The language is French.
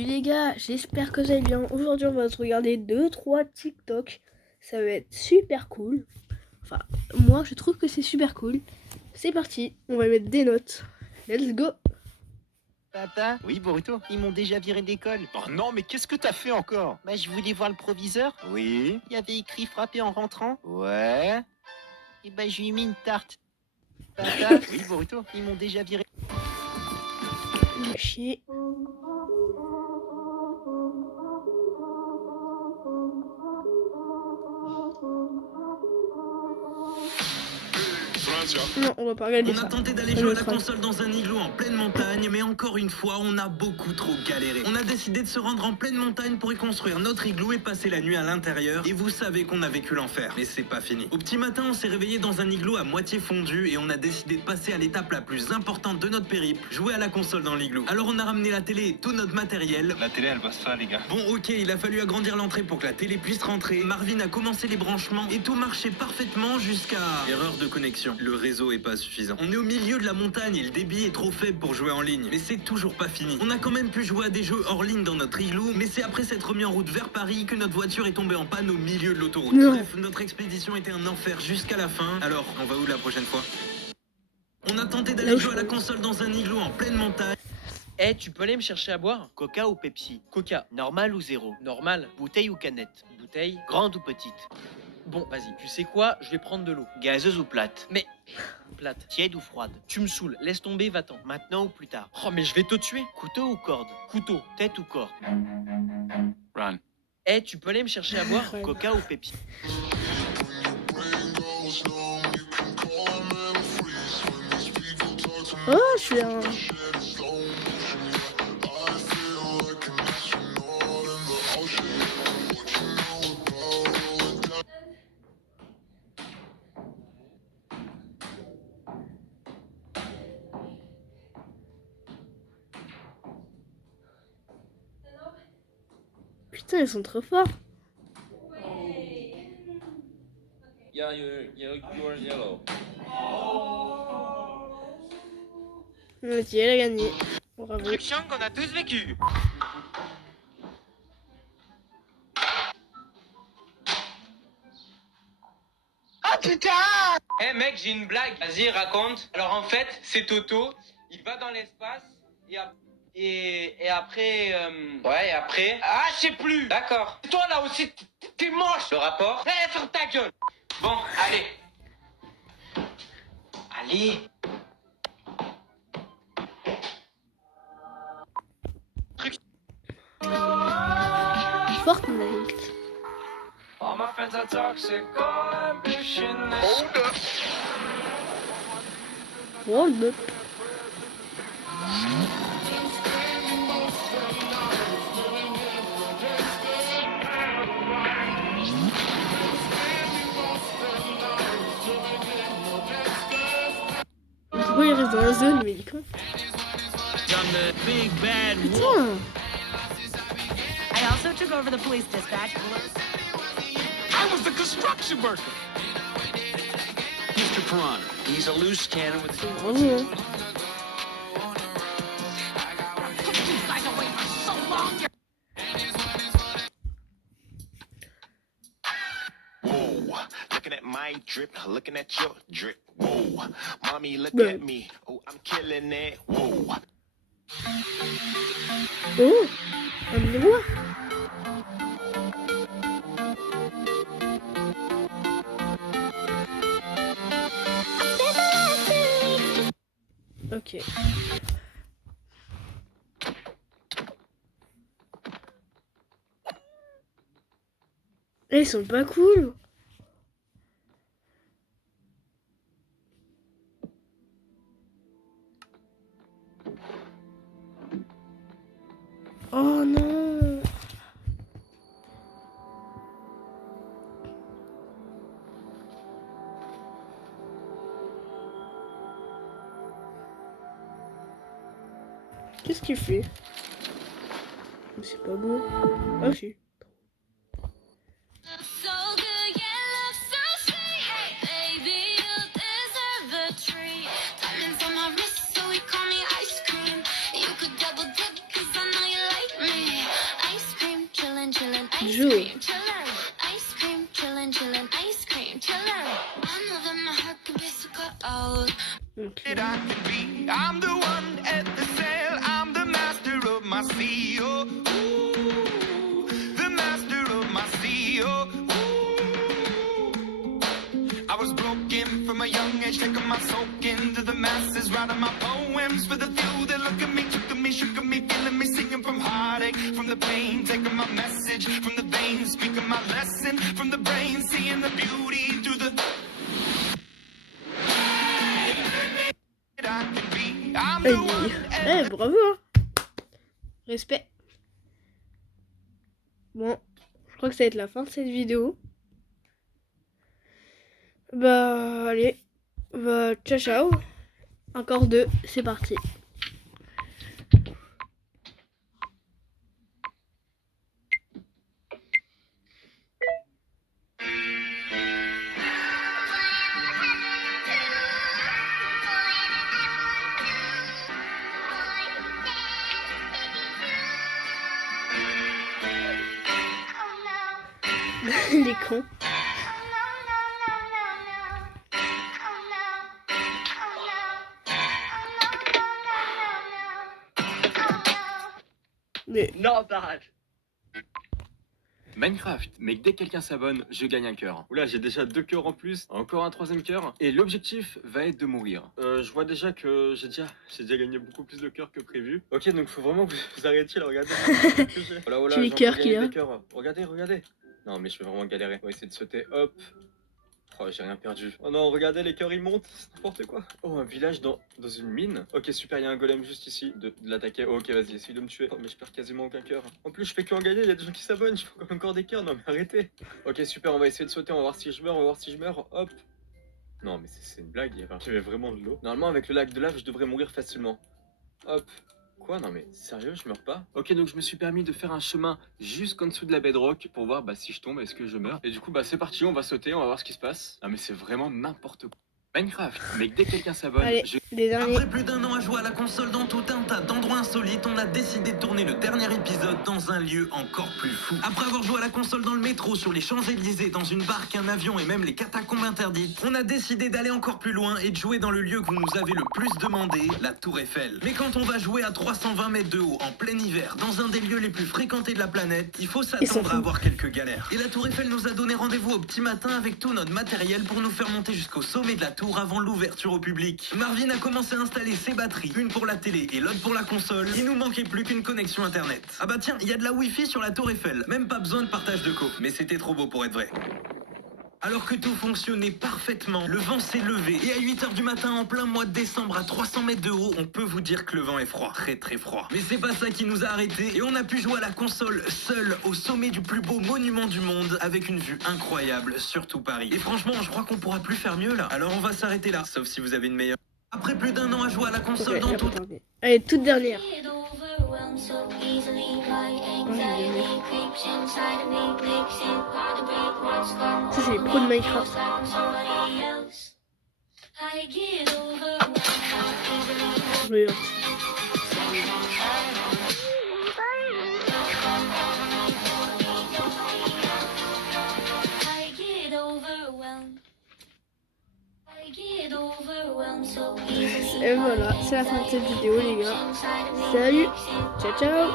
Salut les gars, j'espère que vous allez bien. Aujourd'hui, on va se regarder 2-3 TikTok. Ça va être super cool. Enfin, moi, je trouve que c'est super cool. C'est parti, on va mettre des notes. Let's go. Papa? Oui, Boruto, ils m'ont déjà viré d'école. Oh non, mais qu'est-ce que t'as fait encore? Bah, je voulais voir le proviseur. Oui. Il y avait écrit frapper en rentrant. Ouais. Et bah, je lui ai mis une tarte. Papa? Oui, Boruto. Ils m'ont déjà viré. Chier. Non, on va pas regarder ça. On a tenté d'aller jouer à la console dans un igloo en pleine montagne, mais encore une fois, on a beaucoup trop galéré. On a décidé de se rendre en pleine montagne pour y construire notre igloo et passer la nuit à l'intérieur. Et vous savez qu'on a vécu l'enfer, mais c'est pas fini. Au petit matin, on s'est réveillé dans un igloo à moitié fondu et on a décidé de passer à l'étape la plus importante de notre périple, jouer à la console dans l'igloo. Alors on a ramené la télé et tout notre matériel. La télé, elle passe pas, les gars. Bon, ok, il a fallu agrandir l'entrée pour que la télé puisse rentrer. Marvin a commencé les branchements et tout marchait parfaitement jusqu'à... Erreur de connexion. Le réseau est pas suffisant. On est au milieu de la montagne et le débit est trop faible pour jouer en ligne. Mais c'est toujours pas fini. On a quand même pu jouer à des jeux hors ligne dans notre igloo, mais c'est après s'être remis en route vers Paris que notre voiture est tombée en panne au milieu de l'autoroute. Bref, notre expédition était un enfer jusqu'à la fin. Alors, on va où la prochaine fois? On a tenté d'aller jouer à la console dans un igloo en pleine montagne. Eh, tu peux aller me chercher à boire? Coca ou Pepsi? Coca. Normal ou zéro? Normal. Bouteille ou canette? Bouteille. Grande ou petite? Bon, vas-y, tu sais quoi? Je vais prendre de l'eau. Gazeuse ou plate? Mais... plate. Tiède ou froide? Tu me saoules, laisse tomber, va-t'en. Maintenant ou plus tard? Oh, mais je vais te tuer. Couteau ou corde? Couteau. Tête ou corps? Run. Eh, tu peux aller me chercher à boire? Coca ou Pepsi? Oh, je suis un... Putain, ils sont trop forts. Yeah, you're yellow. Ok, elle a gagné. Bravo. Instruction qu'on a tous vécu. Ah putain! Eh mec, j'ai une blague. Vas-y, raconte. Alors en fait, c'est Toto. Il va dans l'espace et après... Ouais, et après... Ah, je sais plus. D'accord. Toi là aussi, t'es moche. Le rapport? Eh, ferme ta gueule. Bon, allez. Allez. Fortnite. All my friends are toxic, all ambitionless. Hold up. Pourquoi il reste dans la zone, mais il est con. Putain. I also took over the police dispatch. I was the construction worker. Mr. Piranha. He's a loose cannon with... Bravo. Whoa, looking at my drip, looking at your drip. Whoa, mommy, look Ouais. at me. Oh, I'm killing it. Whoa. Oh, amenez-moi. Ok. Ils sont pas cool. Oh non. Qu'est-ce qu'il fait? C'est pas beau. Ah si. So we call me ice cream. You could double dip 'cause I know you like me. jeu. Ok. That I can be. I'm the one at the sail. I'm the master of my sea. Oh, ooh, the master of my sea. Oh, ooh. I was broken from a young age, taking my soak into the masses, writing my poems for the few that look at me, took me, shook me, feeling me, singing from heartache, from the pain, taking my message from the veins, speaking my lesson from the brain, seeing the beauty through the. Bravo hein. Respect. Bon, je crois que ça va être la fin de cette vidéo. Bah allez, bah ciao ciao. Encore 2, c'est parti. Les cons. Mais Not bad. Minecraft, mais dès que quelqu'un s'abonne, je gagne un cœur. Oula, j'ai déjà 2 cœurs en plus, encore un 3e cœur. Et l'objectif va être de mourir. Je vois déjà que j'ai déjà gagné beaucoup plus de cœurs que prévu. Ok, donc faut vraiment que vous arrêtiez là, regardez. Voilà, tous les cœurs qu'il y a. Regardez. Non, mais je vais vraiment galérer. On va essayer de sauter, hop. Oh, j'ai rien perdu. Oh non, regardez, les cœurs ils montent, c'est n'importe quoi. Oh, un village dans une mine. Ok, super, il y a un golem juste ici. De l'attaquer. Oh, ok, vas-y, essaye de me tuer. Oh, mais je perds quasiment aucun cœur. En plus, je fais que en gagner, il y a des gens qui s'abonnent, je fais encore des cœurs. Non, mais arrêtez. Ok, super, on va essayer de sauter, on va voir si je meurs, Hop. Non, mais c'est une blague, il y avait vraiment de l'eau. Normalement, avec le lac de lave, je devrais mourir facilement. Hop. Quoi? Non mais sérieux, je meurs pas? Ok, donc je me suis permis de faire un chemin jusqu'en dessous de la bedrock pour voir si je tombe, est-ce que je meurs? Et du coup, c'est parti, on va sauter, on va voir ce qui se passe. Ah mais c'est vraiment n'importe quoi. Minecraft, mais dès que quelqu'un s'abonne, allez, les derniers. Après plus d'1 an à jouer à la console dans tout un tas d'endroits insolites, on a décidé de tourner le dernier épisode dans un lieu encore plus fou. Après avoir joué à la console dans le métro, sur les Champs-Élysées, dans une barque, un avion et même les catacombes interdites, on a décidé d'aller encore plus loin et de jouer dans le lieu que vous nous avez le plus demandé, la Tour Eiffel. Mais quand on va jouer à 320 mètres de haut, en plein hiver, dans un des lieux les plus fréquentés de la planète, il faut s'attendre à avoir quelques galères. Et la Tour Eiffel nous a donné rendez-vous au petit matin avec tout notre matériel pour nous faire monter jusqu'au sommet de la tour avant l'ouverture au public. Marvin a commencé à installer ses batteries, une pour la télé et l'autre pour la console. Il nous manquait plus qu'une connexion internet. Ah bah tiens, il y a de la wifi sur la Tour Eiffel, même pas besoin de partage de co. Mais c'était trop beau pour être vrai. Alors que tout fonctionnait parfaitement, le vent s'est levé et à 8h du matin en plein mois de décembre à 300 mètres de haut, on peut vous dire que le vent est froid, très très froid. Mais c'est pas ça qui nous a arrêtés et on a pu jouer à la console seul au sommet du plus beau monument du monde avec une vue incroyable sur tout Paris. Et franchement, je crois qu'on pourra plus faire mieux là. Alors on va s'arrêter là, sauf si vous avez une meilleure. Après plus d'1 an à jouer à la console dans tout... Allez, toute dernière. Ça c'est les pros de Minecraft. Merde. Et voilà, c'est la fin de cette vidéo les gars. Salut, ciao ciao.